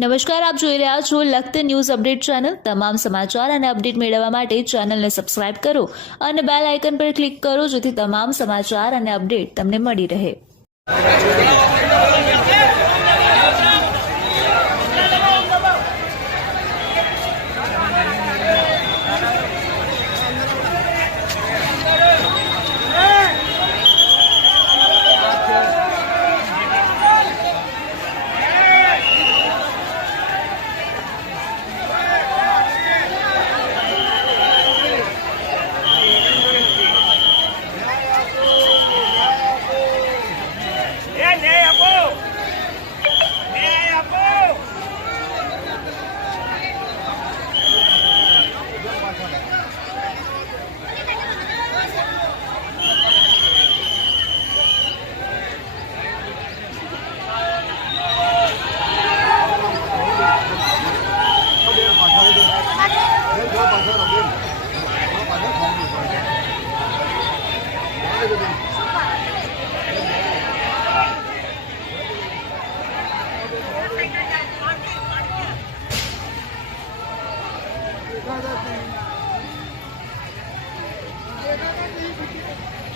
નમસ્કાર, આપ જોઈ રહ્યા છો લખત ન્યૂઝ અપડેટ ચેનલ। તમામ સમાચાર અને અપડેટ મેળવવા માટે ચેનલને સબસ્ક્રાઇબ કરો અને બેલ આઇકન પર ક્લિક કરો, જેથી તમામ સમાચાર અને અપડેટ તમને મળી રહે। Thank you.